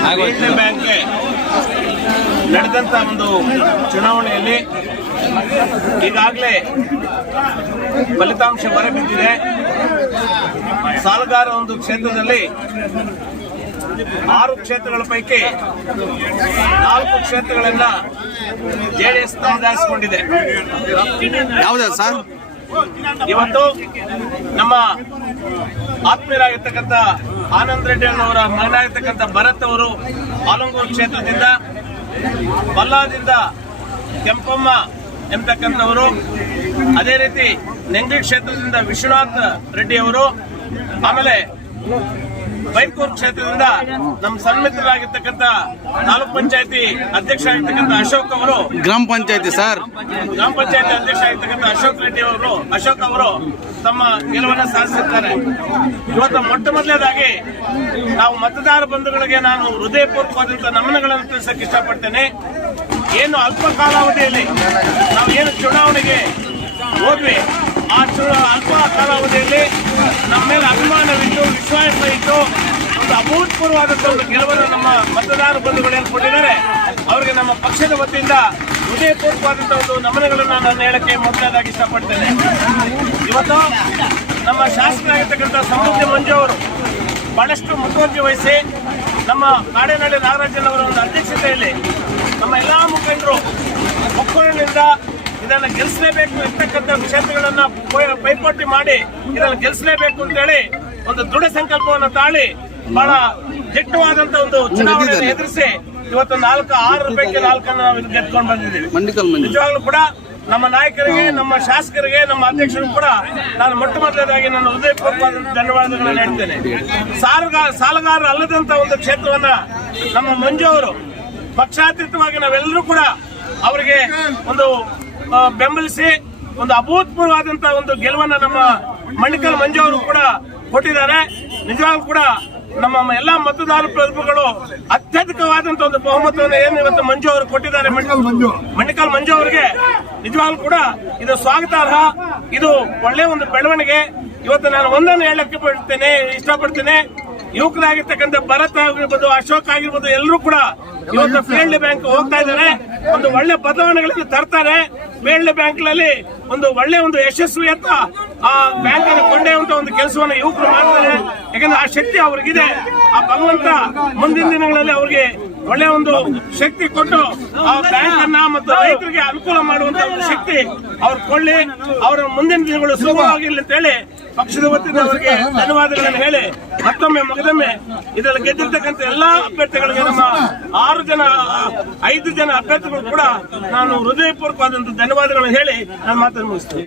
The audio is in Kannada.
ಇಂಡಿಯನ್ ಬ್ಯಾಂಕ್ಗೆ ನಡೆದಂತ ಒಂದು ಚುನಾವಣೆಯಲ್ಲಿ ಈಗಾಗಲೇ ಫಲಿತಾಂಶ ಹೊರಬಿದ್ದಿದೆ ಸಾಲಗಾರ ಒಂದು ಕ್ಷೇತ್ರದಲ್ಲಿ ಆರು ಕ್ಷೇತ್ರಗಳ ಪೈಕಿ ನಾಲ್ಕು ಕ್ಷೇತ್ರಗಳನ್ನ ಜೆಡಿಎಸ್ ತಂದಾಯಿಸಿಕೊಂಡಿದೆ ಯಾವ್ದು ಸರ್? ಇವತ್ತು ನಮ್ಮ ಆತ್ಮೀಯರಾಗಿರ್ತಕ್ಕಂಥ ಆನಂದ್ ರೆಡ್ಡಿ ಅವರ ಮಗನಾಗಿರ್ತಕ್ಕಂಥ ಭರತ್ ಅವರು ಆಲಂಗೂರು ಕ್ಷೇತ್ರದಿಂದ ಬಲ್ಲಾದಿಂದ ಕೆಂಪಮ್ಮ ಎಂಬತಕ್ಕಂಥವರು ಅದೇ ರೀತಿ ನೆಂಗಡಿ ಕ್ಷೇತ್ರದಿಂದ ವಿಶ್ವನಾಥ್ ರೆಡ್ಡಿ ಅವರು, ಆಮೇಲೆ ಬೈಕೂರು ಕ್ಷೇತ್ರದಿಂದ ನಮ್ಮ ಸನ್ಮಿತ್ರರಾಗಿರ್ತಕ್ಕಂಥ ತಾಲೂಕ್ ಪಂಚಾಯತಿ ಅಧ್ಯಕ್ಷ ಆಗಿರ್ತಕ್ಕಂಥ ಅಶೋಕ್ ಅವರು ಗ್ರಾಮ ಪಂಚಾಯತಿ ಸರ್. ಗ್ರಾಮ ಪಂಚಾಯತಿ ಅಧ್ಯಕ್ಷ ಆಗಿರ್ತಕ್ಕಂಥ ಅಶೋಕ್ ರೆಡ್ಡಿ ಅವರು ಅಶೋಕ್ ಅವರು ತಮ್ಮ ಗೆಲುವನ್ನು ಸಾಧಿಸಿದ್ದಾರೆ. ಇವತ್ತು ಮೊಟ್ಟ ಮೊದಲನೇದಾಗಿ ನಾವು ಮತದಾರ ಬಂಧುಗಳಿಗೆ ನಾನು ಹೃದಯಪೂರ್ವಕವಾದಂತಹ ನಮನಗಳನ್ನು ತಿಳಿಸಕ್ಕೆ ಇಷ್ಟಪಡ್ತೇನೆ. ಏನು ಅಲ್ಪ ಕಾಲಾವಧಿಯಲ್ಲಿ ನಾವು ಏನು ಚುನಾವಣೆಗೆ ಹೋದ್ವಿ ಆ ಚುನಾ ಅಲ್ಪ ಕಾಲಾವಧಿಯಲ್ಲಿ ಅಭೂತಪೂರ್ವವಾದಂತಹ ಒಂದು ಗೆಲುವನ್ನು ನಮ್ಮ ಮತದಾರ ಬಂಧುಗಳು ಏನು ಕೊಟ್ಟಿದ್ದಾರೆ ಅವರಿಗೆ ನಮ್ಮ ಪಕ್ಷದ ವತಿಯಿಂದ ಹೃದಯಪೂರ್ವಕವಾದಂತಹ ಒಂದು ನಮನಗಳನ್ನು ನಾನು ಹೇಳಕ್ಕೆ ಮೊದಲಾಗಿ ಇಷ್ಟಪಡ್ತೇನೆ. ಇವತ್ತು ನಮ್ಮ ಶಾಸಕರಾಗಿರ್ತಕ್ಕಂಥ ಸಮೃದ್ಧಿ ಮಂಜು ಅವರು ಬಹಳಷ್ಟು ಮುತುವರ್ಜಿ ವಹಿಸಿ ನಮ್ಮ ಕಾಡೇನಹಳ್ಳಿ ನಾಗರಾಜನ್ ಅವರ ಒಂದು ಅಧ್ಯಕ್ಷತೆಯಲ್ಲಿ ನಮ್ಮ ಎಲ್ಲಾ ಮುಖಂಡರು ಒಕ್ಕೂರಿನಿಂದ ಇದನ್ನು ಗೆಲ್ಲಿಸಲೇಬೇಕು ಇರ್ತಕ್ಕಂಥ ಕ್ಷೇತ್ರಗಳನ್ನ ಪೈಪೋಟಿ ಮಾಡಿ ಇದನ್ನು ಗೆಲ್ಲಿಸಲೇಬೇಕು ಅಂತೇಳಿ ಒಂದು ದೃಢ ಸಂಕಲ್ಪವನ್ನು ತಾಳಿ ಬಹಳ ದಿಟ್ಟವಾದಂತ ಒಂದು ಚುನಾವಣೆಯನ್ನು ಎದುರಿಸಿ ಇವತ್ತು ನಾಲ್ಕು ಆರು ರೂಪಾಯಿಗೆ ನಾಲ್ಕನ್ನು ನಾವು ಗೆದ್ಕೊಂಡು ಬಂದಿದ್ದೀವಿ. ನಿಜವಾಗ್ಲೂ ಕೂಡ ನಮ್ಮ ನಾಯಕರಿಗೆ ನಮ್ಮ ಶಾಸಕರಿಗೆ ನಮ್ಮ ಅಧ್ಯಕ್ಷರು ಕೂಡ ನಾನು ಮೊಟ್ಟ ಮೊದಲನೇದಾಗಿ ನನ್ನ ಹೃದಯಪೂರ್ವಕವಾದ ಧನ್ಯವಾದಗಳನ್ನು ಹೇಳ್ತೇನೆ. ಸಾಲಗಾರ ಸಾಲಗಾರ ಅಲ್ಲದಂತ ಒಂದು ಕ್ಷೇತ್ರವನ್ನ ನಮ್ಮ ಮಂಜು ಅವರು ಪಕ್ಷಾತೀತವಾಗಿ ನಾವೆಲ್ಲರೂ ಕೂಡ ಅವರಿಗೆ ಒಂದು ಬೆಂಬಲಿಸಿ ಒಂದು ಅಭೂತಪೂರ್ವವಾದಂತಹ ಒಂದು ಗೆಲುವನ್ನ ನಮ್ಮ ಮಣಿಕಲ್ ಮಂಜು ಅವರು ಕೂಡ ಕೊಟ್ಟಿದ್ದಾರೆ. ನಿಜವಾಗ್ಲೂ ಕೂಡ ನಮ್ಮ ಎಲ್ಲಾ ಮತದಾರ ಪ್ರತಿಭೆಗಳು ಅತ್ಯಧಿಕವಾದಂತ ಒಂದು ಬಹುಮತವನ್ನು ಏನು ಇವತ್ತು ಮಂಜು ಅವರು ಕೊಟ್ಟಿದ್ದಾರೆ ಮಣಿಕಲ್ ಮಂಜು. ಅವರಿಗೆ ನಿಜವಾಗ್ಲೂ ಕೂಡ ಇದು ಸ್ವಾಗತಾರ್ಹ. ಇದು ಒಳ್ಳೆ ಒಂದು ಬೆಳವಣಿಗೆ. ಇವತ್ತು ನಾನು ಒಂದನ್ನು ಹೇಳಕ್ಕೆ ಬಿಡ್ತೇನೆ ಇಷ್ಟಪಡ್ತೇನೆ. ಯುವಕರಾಗಿರ್ತಕ್ಕಂಥ ಭರತ್ ಆಗಿರ್ಬೋದು ಅಶೋಕ್ ಆಗಿರ್ಬೋದು ಎಲ್ಲರೂ ಕೂಡ ಇವತ್ತು ಫೀಲ್ಡ್ ಬ್ಯಾಂಕ್ ಹೋಗ್ತಾ ಇದ್ದಾರೆ. ಒಂದು ಒಳ್ಳೆ ಬದಲಾವಣೆಗಳನ್ನು ತರ್ತಾರೆ. ಫೀಲ್ಡ್ ಬ್ಯಾಂಕ್ನಲ್ಲಿ ಒಂದು ಒಳ್ಳೆ ಒಂದು ಯಶಸ್ವಿ ಯಶಸ್ವಿಯತ್ತ ಆ ಬ್ಯಾಂಕ್ ಅನ್ನು ಕೊಂಡೊಯ್ಯುವಂತ ಒಂದು ಕೆಲಸವನ್ನು ಯುವಕರು ಮಾಡ್ತಾರೆ. ಯಾಕಂದ್ರೆ ಆ ಶಕ್ತಿ ಅವ್ರಿಗಿದೆ. ಆ ಭಗವಂತ ಮುಂದಿನ ದಿನಗಳಲ್ಲಿ ಅವ್ರಿಗೆ ಒಳ್ಳೆ ಒಂದು ಶಕ್ತಿ ಕೊಟ್ಟು ಆ ಬ್ಯಾಂಕ್ ಅನ್ನ ಮತ್ತು ರೈತರಿಗೆ ಅನುಕೂಲ ಮಾಡುವಂತ ಒಂದು ಶಕ್ತಿ ಅವ್ರು ಕೊಳ್ಳಿ ಅವರ ಮುಂದಿನ ದಿನಗಳು ಸುಲಭವಾಗಿಲ್ಲ ಅಂತ ಹೇಳಿ ಪಕ್ಷದ ವತಿಯಿಂದ ಅವರಿಗೆ ಧನ್ಯವಾದಗಳನ್ನು ಹೇಳಿ. ಮತ್ತೊಮ್ಮೆ ಮಗದೊಮ್ಮೆ ಇದರಲ್ಲಿ ಗೆದ್ದಿರ್ತಕ್ಕಂಥ ಎಲ್ಲಾ ಅಭ್ಯರ್ಥಿಗಳಿಗೆ ನಮ್ಮ ಆರು ಜನ, ಐದು ಜನ ಅಭ್ಯರ್ಥಿಗಳು ಕೂಡ ನಾನು ಹೃದಯಪೂರ್ವಕವಾದಂತಹ ಧನ್ಯವಾದಗಳನ್ನು ಹೇಳಿ ನಾನು ಮಾತನ್ನು ಮುಗಿಸ್ತೇನೆ.